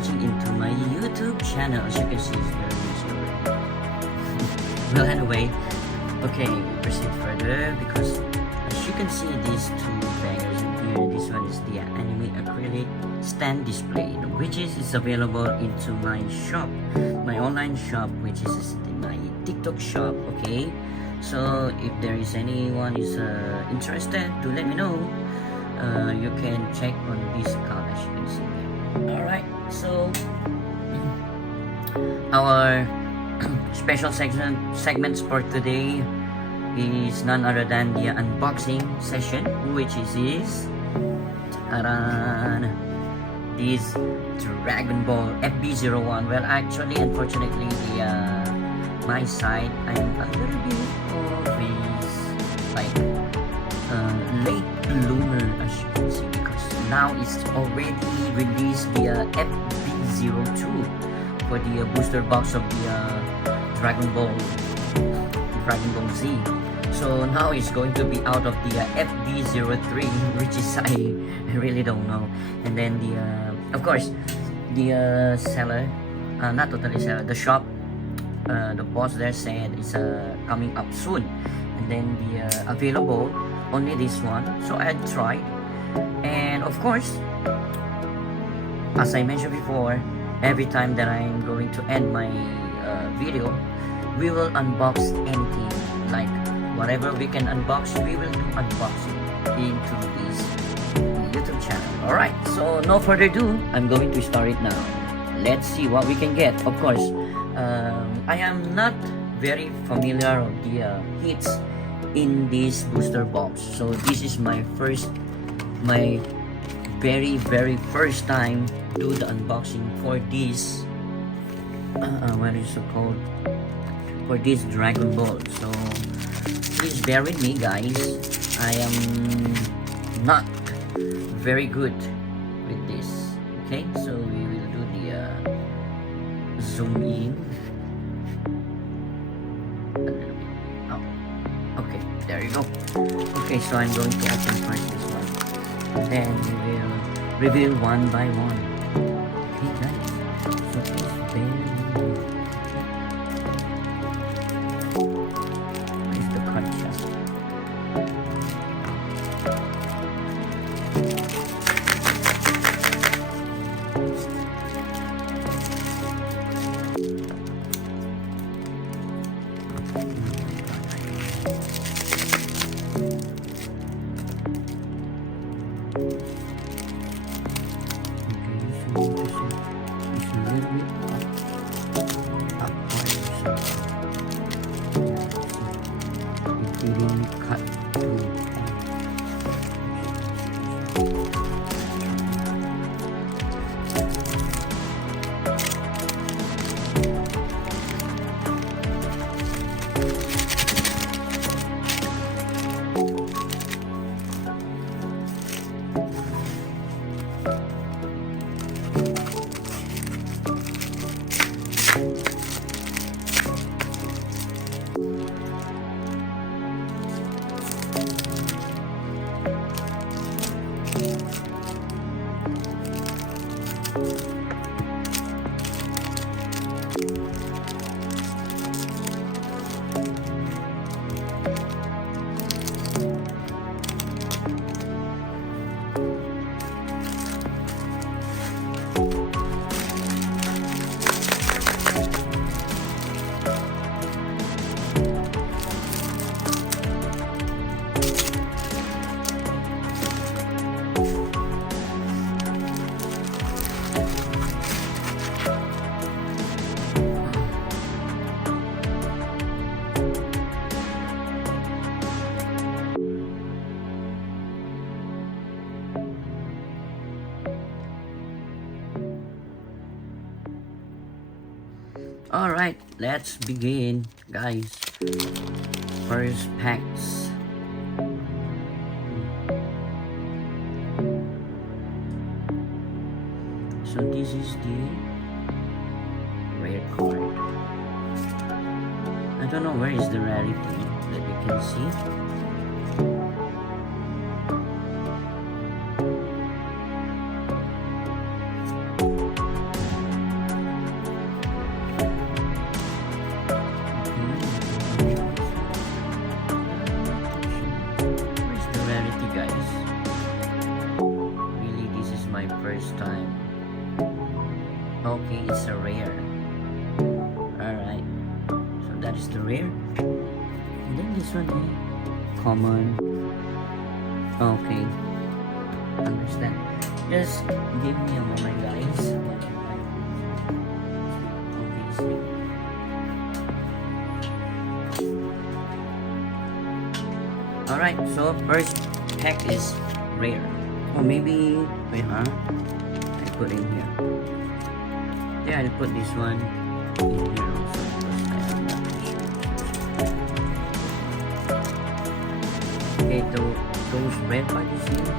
watching into my YouTube channel. As you can see, it's very easy already. Well, anyway, okay, we proceed further because as you can see, these two bangers in here. This one is the anime acrylic stand display, which is available into my shop, my online shop, which is my TikTok shop. Okay, so if there is anyone is interested, to let me know. You can check on this account as you can see here. Alright, so our special segments for today is none other than the unboxing session, which is this Dragon Ball FB01. Well, actually, unfortunately, my side, I'm a little bit of a like late bloomer, as you can see, because now it's already released the FB02 for the booster box of the Dragon Ball Z. So now it's going to be out of the FB03, which is I really don't know. And then the of course the seller, not totally seller, the shop, the boss there said it's coming up soon. And then the available only this one, so I tried. And of course, as I mentioned before, every time that I'm going to end my video, we will unbox anything, like whatever we can unbox, we will do unboxing into this YouTube channel. Alright, so no further ado, I'm going to start it now. Let's see what we can get. Of course, I am not very familiar of the hits in this booster box, so this is my very first time do the unboxing for this what is it called, for this Dragon Ball. So please bear with me, guys. I am not very good with this. Okay, so we will do the zoom in a little bit. Oh, okay, there you go. Okay, so I'm going to open first this one, then we will reveal one by one. Okay, guys, so please bear with me. Where's the card chest? Alright, let's begin, guys. First packs. So this is the rare card. I don't know where is the rarity that we can see. rare. And then this one is common. Okay. Understand. Just give me a moment, guys. Obviously. Alright, so first pack is rare. Or maybe, wait, huh? I put in here. Yeah, I'll put this one in here also. Because I'm not sure. Okay, those red parts here.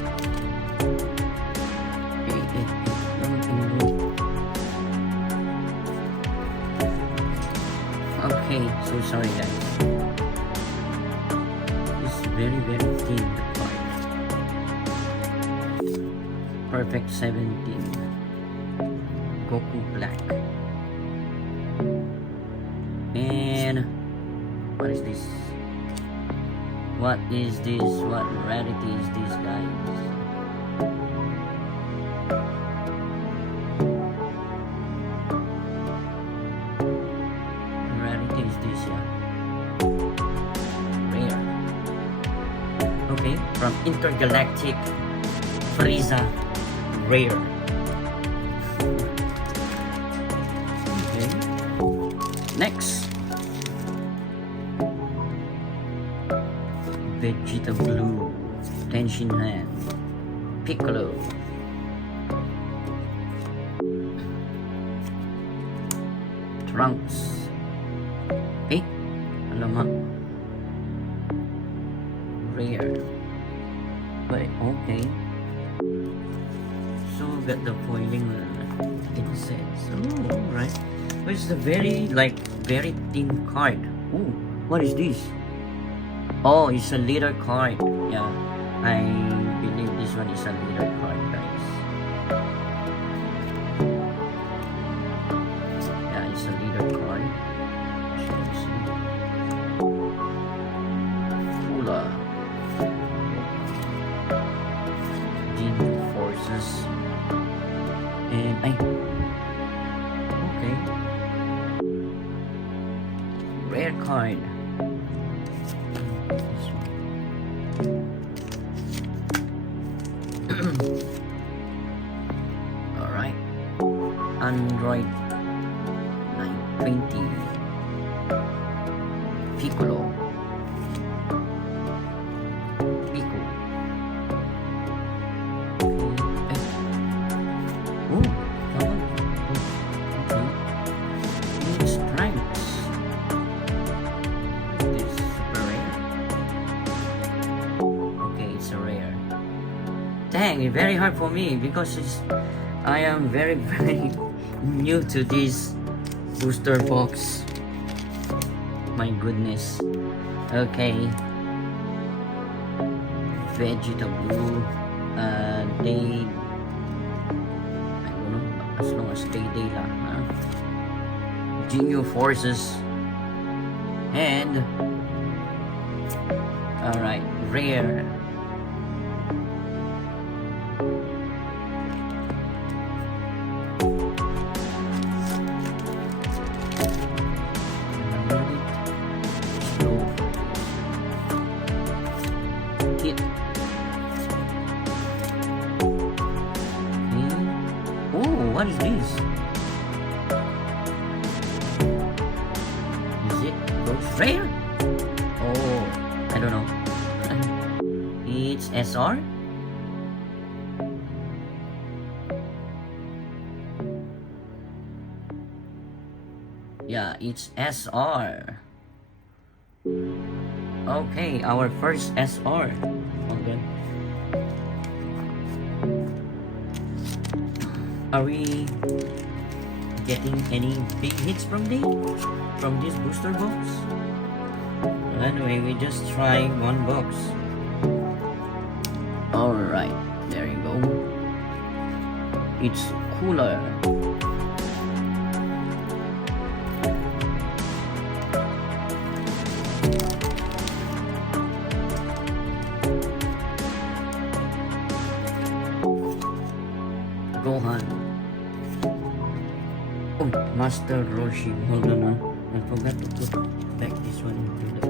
Okay, so sorry guys. It's very thin, the card. Perfect 17. Goku Black. And what is this? What is this? What rarity is this, guys? Rarity is this, yeah. Rare. Okay, from Intergalactic Frieza. Rare. Okay. Next. Vegeta Blue. Tenshinhan. Piccolo. Trunks. Eh? Alamak. Rare. But okay. So got the foiling insets. Oh, alright. But it's a very thin card. Oh, what is this? Oh, it's a leader card. Yeah, I believe this one is a leader card, guys. Yeah, it's a leader card. As you can see. Fula. Ginyu Forces. And okay. Rare card. Alright. Android 920. Piccolo. Dang, it's very hard for me because I am very new to this booster box. My goodness. Okay. Vegeta Blue. They, I don't know, as long as they lang, huh? Ginyu Forces. And alright, rare. What is this? Is it those rare? Oh, I don't know. It's SR? Yeah, it's SR. Okay, our first SR. Okay. Are we getting any big hits from this booster box? Anyway, we just try one box. Alright, there you go. It's cooler. Gohan. Oh, Master Roshi. Hold on, forgot to put back this one into the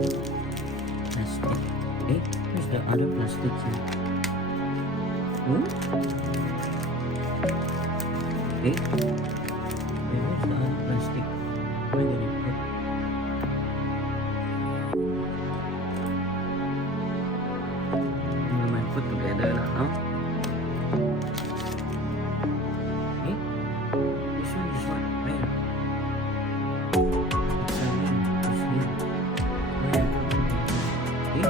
plastic. Okay, here's the other plastic here. Hmm? Okay. Where's the other plastic? Where did it put? Naman put together na, huh? Okay. This one is what? Where? It's here. It's here. Where? Okay.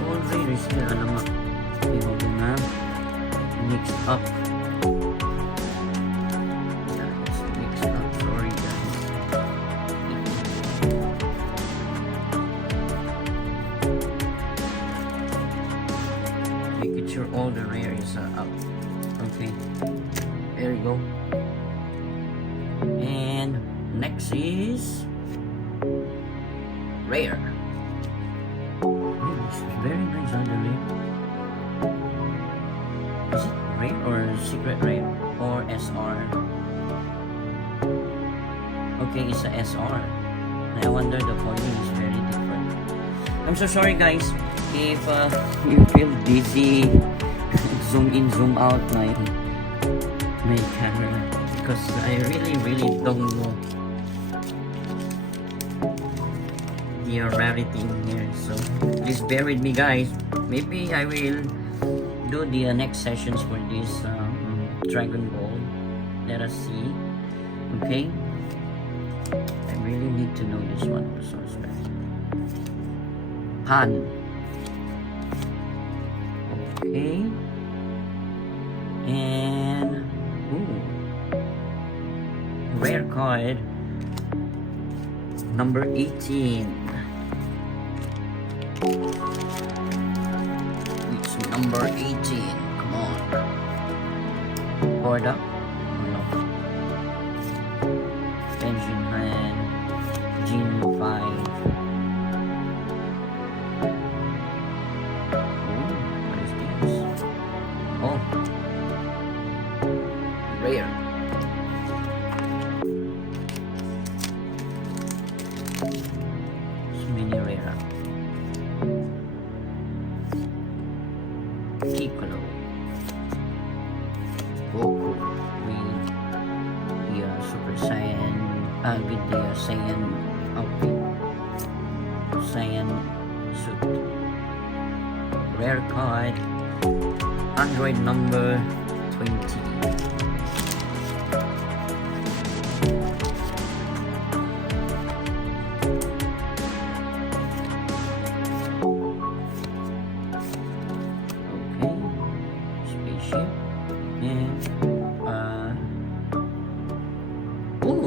All right, is here. Alam mo. Okay, hold on na. Mix up. All the rare is up. Okay, there you go. And next is rare. It's very nice on the rare. Is it rare or secret rare or SR? Okay, it's a SR. I wonder the foiling is very different. I'm so sorry guys if you feel dizzy. Zoom in, zoom out my camera because I really don't know the rarity in here, so please bear with me guys. Maybe I will do the next sessions for this Dragon Ball. Let us see. Okay, I really need to know this one. So Pan. Okay. And rare card number 18. It's number 18. Come on. Board up. No. Engine hand. Gene 5. What is this? Oh. Rare. So many rare. Piccolo. Goku with the Super Saiyan, with the Saiyan outfit. Saiyan suit. Rare card. Android number 20.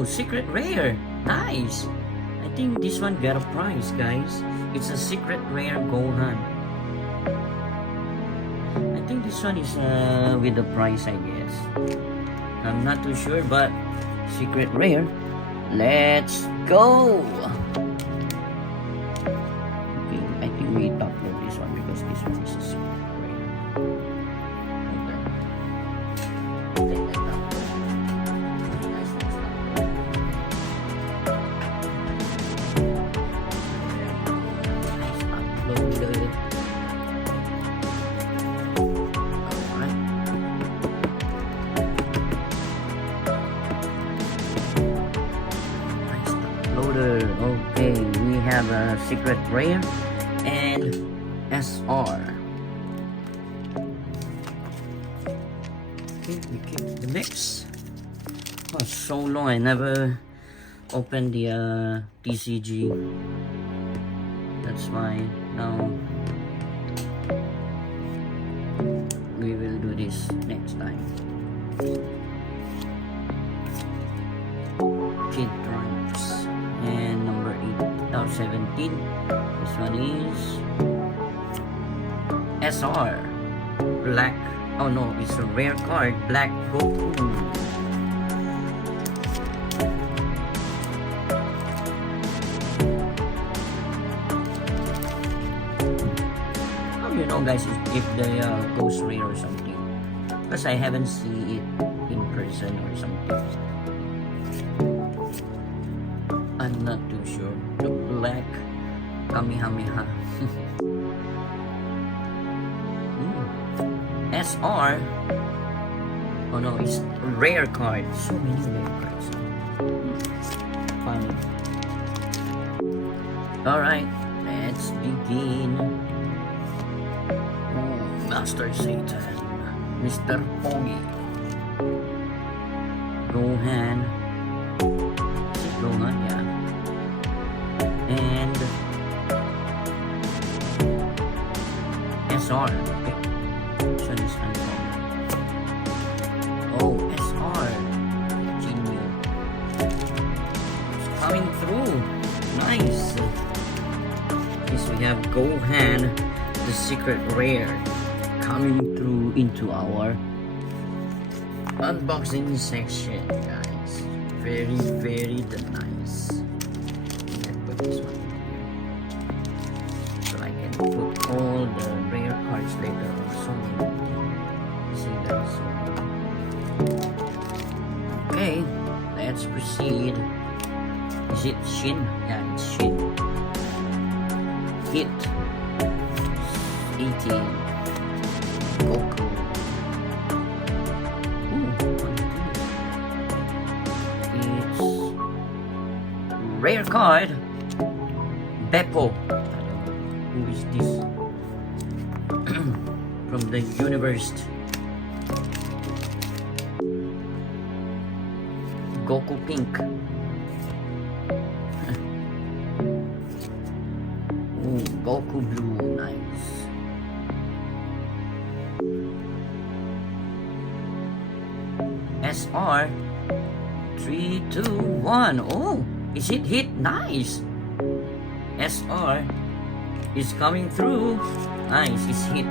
Secret rare. Nice. I think this one got a prize, guys. It's a secret rare Gohan. I think this one is with the price, I guess. I'm not too sure, but secret rare. Let's go. Okay, I think we top load this one because this one is a secret rare. Okay. Take that down. Okay, we have a secret rare and SR. Okay, we keep the mix. Oh, so long I never opened the TCG. That's why now we will do this next time. Kid Trunks. And number 8,017. This one is SR. Black. Oh no, it's a rare card. Black Goku. How do you know, guys, if the ghost rare or something? Because I haven't seen it in person or something. I'm not too sure. The black Kamehameha. SR. Oh no, it's a rare card. So many rare cards. Funny. Alright, let's begin. Ooh, Master Satan. Mr. Pogi. Gohan. Is it Gohan? Yeah. And SR. Okay. This one is uncommon. Oh, SR. Genius. It's coming through. Nice. Yes, we have Gohan, the secret rare, coming through into our unboxing section, guys. Very, very nice. Let's put this one here so I can put all the rare cards later on. So many. See guys. Okay, let's proceed. Is it Shin? Yeah, it's Shin. Hit 18. Goku. It's rare card. Beppo. Who is this? From the universe. Goku Pink. Ooh, Goku Blue, nice. SR 3, 2, 1. Oh, is it hit? Nice. SR is coming through. Nice, it's hit.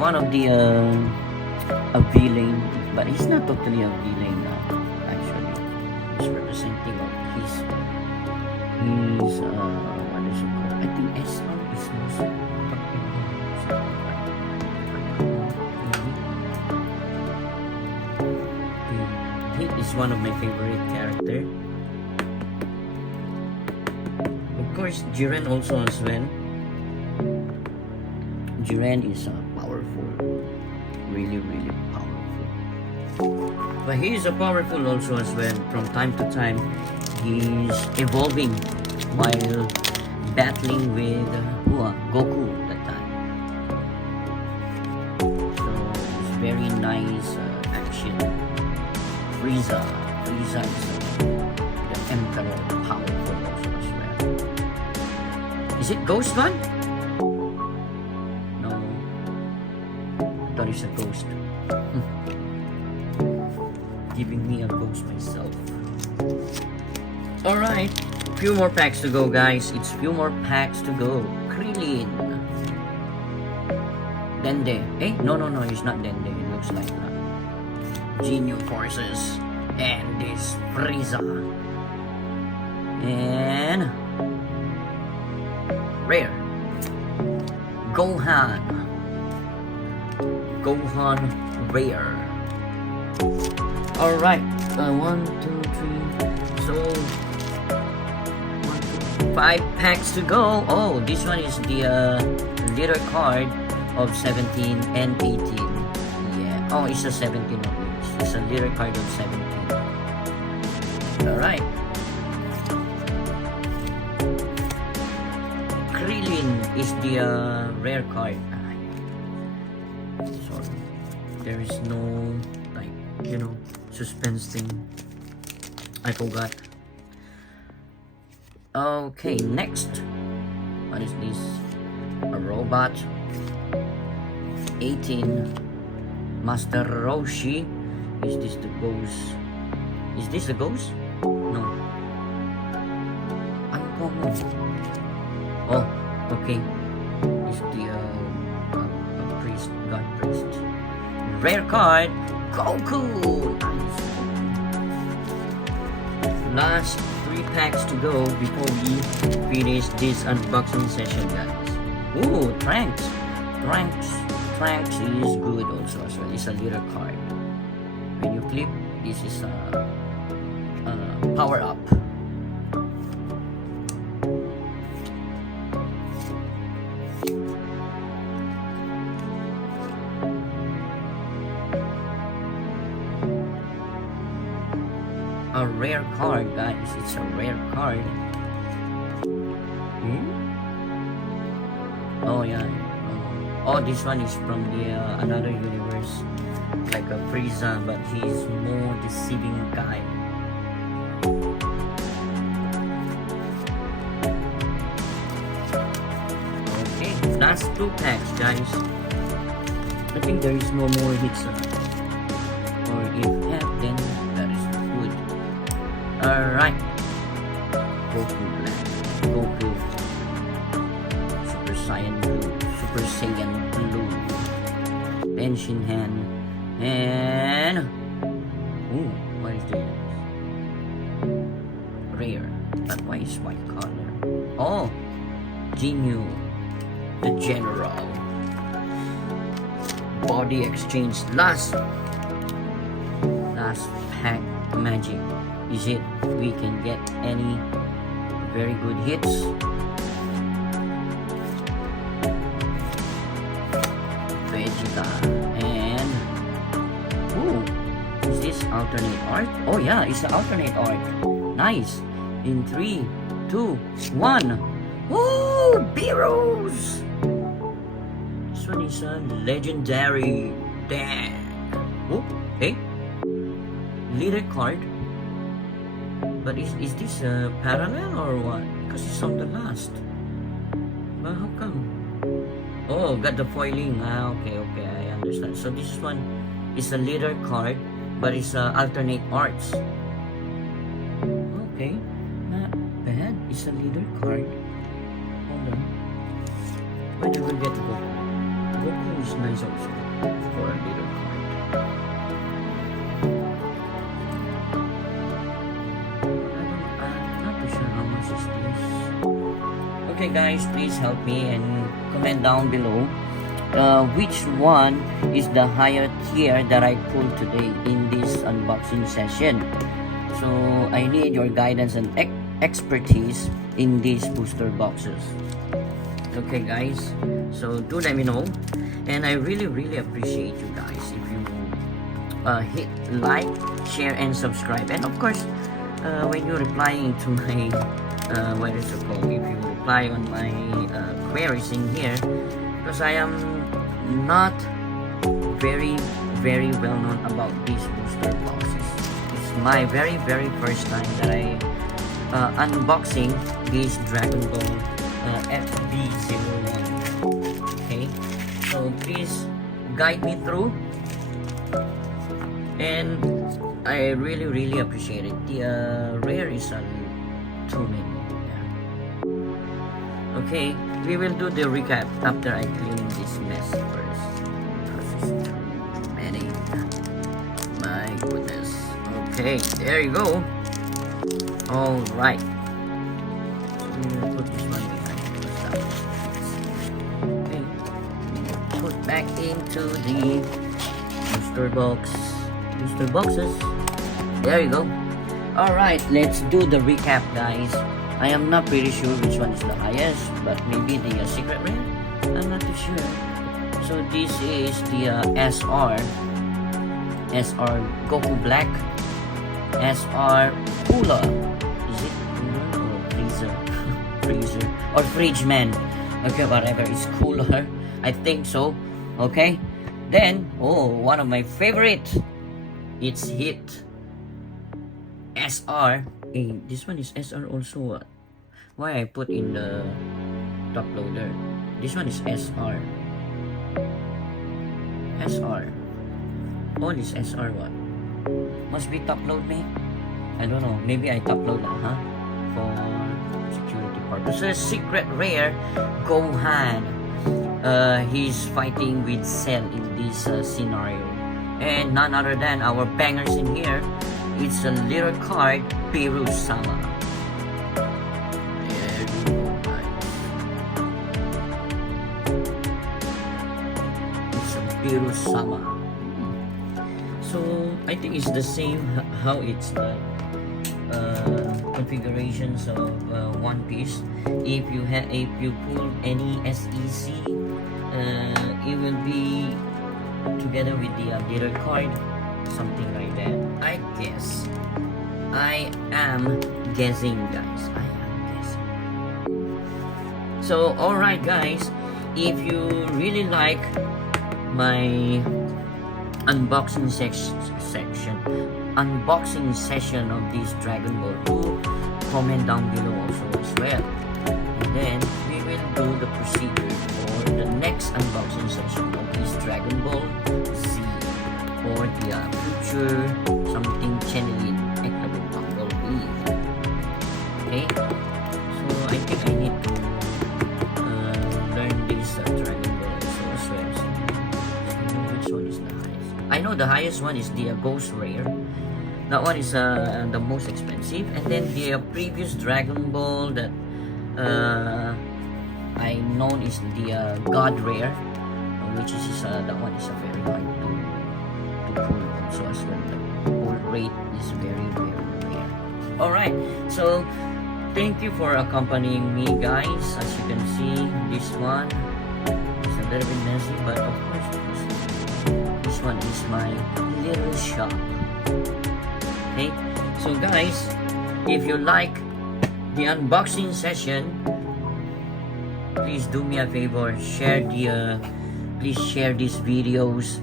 One of the a villain, but he's not totally a villain now. Actually, he's representing of his what is it called? I think SR is most he is one of my favorite character. Of course, Jiren also as well. Jiren is powerful, really powerful. But he is powerful also as well. From time to time, he's evolving while battling with Goku at that time. So it's very nice action. Frieza is the Emperor, powerful also as well. Is it Ghost one? No, I thought it's a ghost. Giving me a ghost myself. Alright, few more packs to go, guys. It's few more packs to go. Krillin. Dende. No, it's not Dende. It looks like Genius Forces. And this Frieza. And rare. Gohan rare. Alright. 1, 2, 3. So 5 packs to go. Oh, this one is the leader card of 17 and 18. Yeah. Oh, it's a 17 of each. It's a leader card of 17. Alright. Krillin is the rare card. Sorry. There is no, like, suspense thing. I forgot. Okay, next. What is this? A robot. 18. Master Roshi. Is this the ghost? Is this the ghost? No. Uncommon. Oh, okay. Is the priest, god priest. Rare card. Goku. Nice. Last 3 packs to go before we finish this unboxing session, guys. Ooh, Trunks is good also as well. It's a little card. When you flip, this is a power up. rare card, guys. It's a rare card. Oh yeah. Oh, this one is from the another universe, like a Frieza, but he's more deceiving guy. Okay, last 2 packs, guys. I think there is no more hits. Or if have, then that is good. Alright. Goku Black. Goku. Super Saiyan Blue. Super Saiyan Blue. Tenshin Han. And... Ooh, what is this? Rare. But why is white color? Oh! Jinyu. The General. Body exchange. Last pack magic. Is it we can get any very good hits? Vegeta and is this alternate art? Oh yeah, it's an alternate art. Nice. In 3, 2, 1. Ooh, Beerus! This one is a legendary. Damn. Oh, hey. Leader card. But is this a parallel or what? Because it's on the last. But how come? Oh, got the foiling. Okay, I understand. So this one is a leader card, but it's alternate arts. Okay, not bad. It's a leader card. Hold on. When do we get Goku? Goku is nice also for a leader card. I'm not too sure how much is this. Okay guys, please help me and comment down below which one is the higher tier that I pulled today in this unboxing session. So I need your guidance and expertise in these booster boxes. Okay guys, so do let me know, and I really appreciate you guys if you hit like, share and subscribe, and of course when you're replying to my what is it called, if you reply on my queries in here, because I am not very well known about these booster boxes. It's my very first time that I unboxing this Dragon Ball FB01. Okay, so please guide me through, and I really appreciate it. The rare is too many. Okay, we will do the recap after I clean this mess first. Because it's too many. My goodness. Okay, there you go. Alright. Put this one behind. Okay. Put back into the booster boxes. There you go. Alright, let's do the recap, guys. I am not pretty sure which one is the highest, but maybe the secret rare? I'm not too sure. So this is the SR Goku Black, SR Cooler. Is it Cooler or Freezer? Freezer or Fridge Man? Okay, whatever. It's Cooler. I think so. Okay. Then, one of my favorite. It's hit SR. Hey, this one is SR also. Why I put in the top loader? This one is SR. SR. Oh, this SR what? Must be top load, mate. I don't know. Maybe I top load that, huh? For security purposes. Secret rare Gohan. He's fighting with Cell in this scenario, and none other than our bangers in here. It's a little card, Beerus-sama. There you go, guys. It's a Beerus-sama. So I think it's the same how it's the configurations of One Piece. If you pull any SEC, it will be together with the leader card. Something like that. I guess. I am guessing, guys. I am guessing. So, alright, guys. If you really like my unboxing session of this Dragon Ball 2, comment down below also as well. And then we will do the procedure for the next unboxing session of this Dragon Ball Z or the future something channeling Eklabong Bumblebee. Okay, so I think I need to learn this Dragon Ball also as well. So which one is the highest? I know the highest one is the Ghost Rare. That one is the most expensive, and then the previous Dragon Ball that I known is the God Rare, which is that one is very hard to pull also as well. The pull rate is very rare. Alright, so thank you for accompanying me, guys. As you can see, this one is a little bit messy, but of course this one is my little shop. Okay, so guys, if you like the unboxing session, please do me a favor, please share these videos,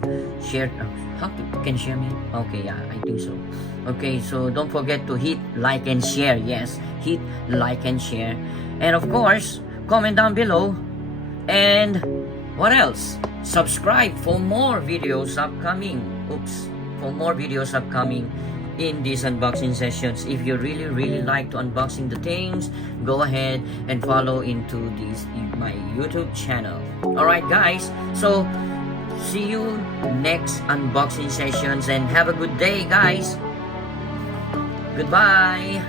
can share me? Okay, yeah, I think so. Okay, so don't forget to hit like and share. Yes, hit like and share, and of course comment down below, and what else, subscribe for more videos upcoming. In these unboxing sessions. If you really like to unboxing the things, go ahead and follow into my YouTube channel. Alright, guys, so see you next unboxing sessions, and have a good day, guys. Goodbye.